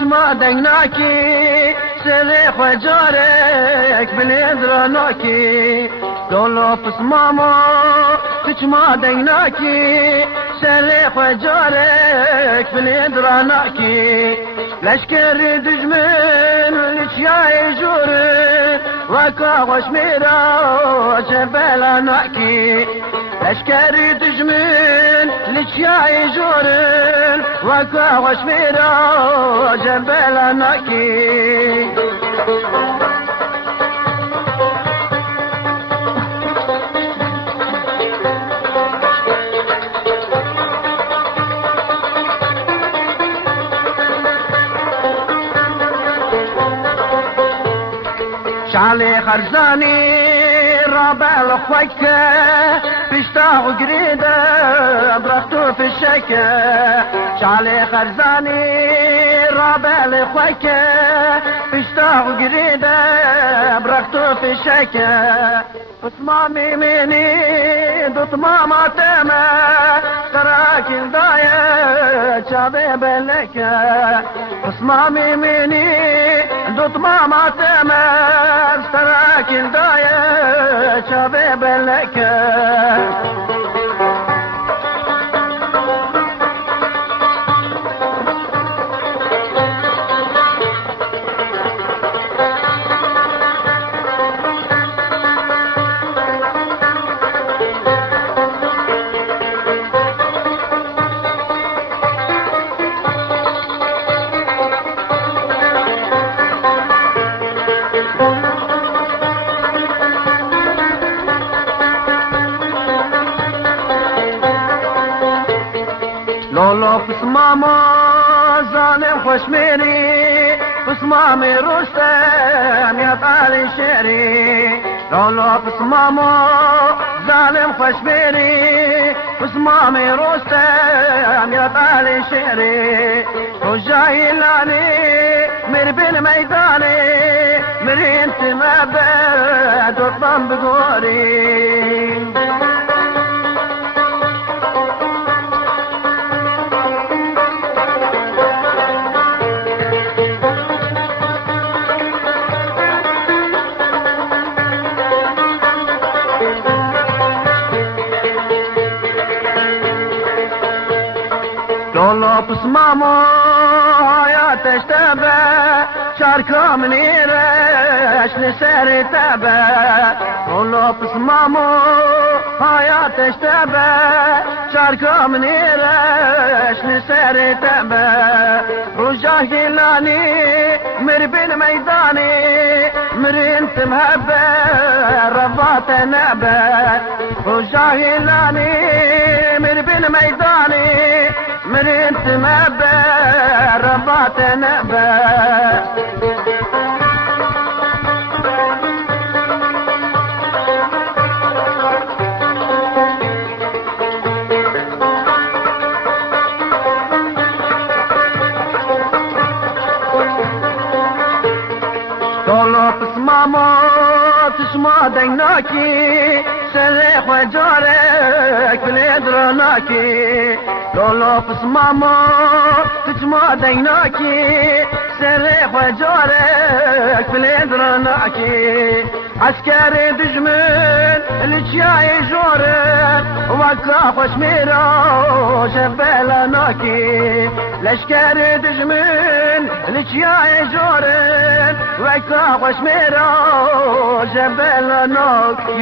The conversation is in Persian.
تشما دنگناکی سر خجارک بلیدراناکی دولو پسمامو تشما دنگناکی سر خجارک بلیدراناکی لشکر دجمن لچیای جورن وکا خوش میرا جبلاناکی لشکر دجمن لچیای جورن وکا خوش میرا جبلاناکی شعلي خرزاني رابع الخوكة بيشتاق قريدة برختو في الشكة شعلي خرزاني رابع الخوكة بيشتاق قريدة برختو في الشكة اسمامي مني دوت ماما تما تراك الضايع شابي بلكة اسمامي مني دوت ماما تما تراك الضايع شابي بلكة لولو بسمامو ظالم خوشميري بسمامي رستم يا طالي شعري لولو بسمامو ظالم خوشميري بسمامي رستم يا طالي شعري وجاي لاني مربين ميداني مرينت ما بعد وطن بقوري لولو بسمامو يا تشتبه شاركو منيرش لسير تبه لولو بسمامو يا تشتبه شاركو منيرش لسير تبه رجاه جيلاني مربين ميداني مرنت مهبه رباط نبه رجاه جيلاني مربين ميداني مرنت مبا رباط نبا طولو بسمامو تشما دنگناكي سرخ وجارك بليدراناكي لولو بسمامو تجمع ديناكي سرخ وجارك بليدراناكي عسكري دجمن الجاي جورك وكا خوش ميرو جبلاناكي لشكري دجمن الجاي جورك وكا خوش ميرو جبلاناكي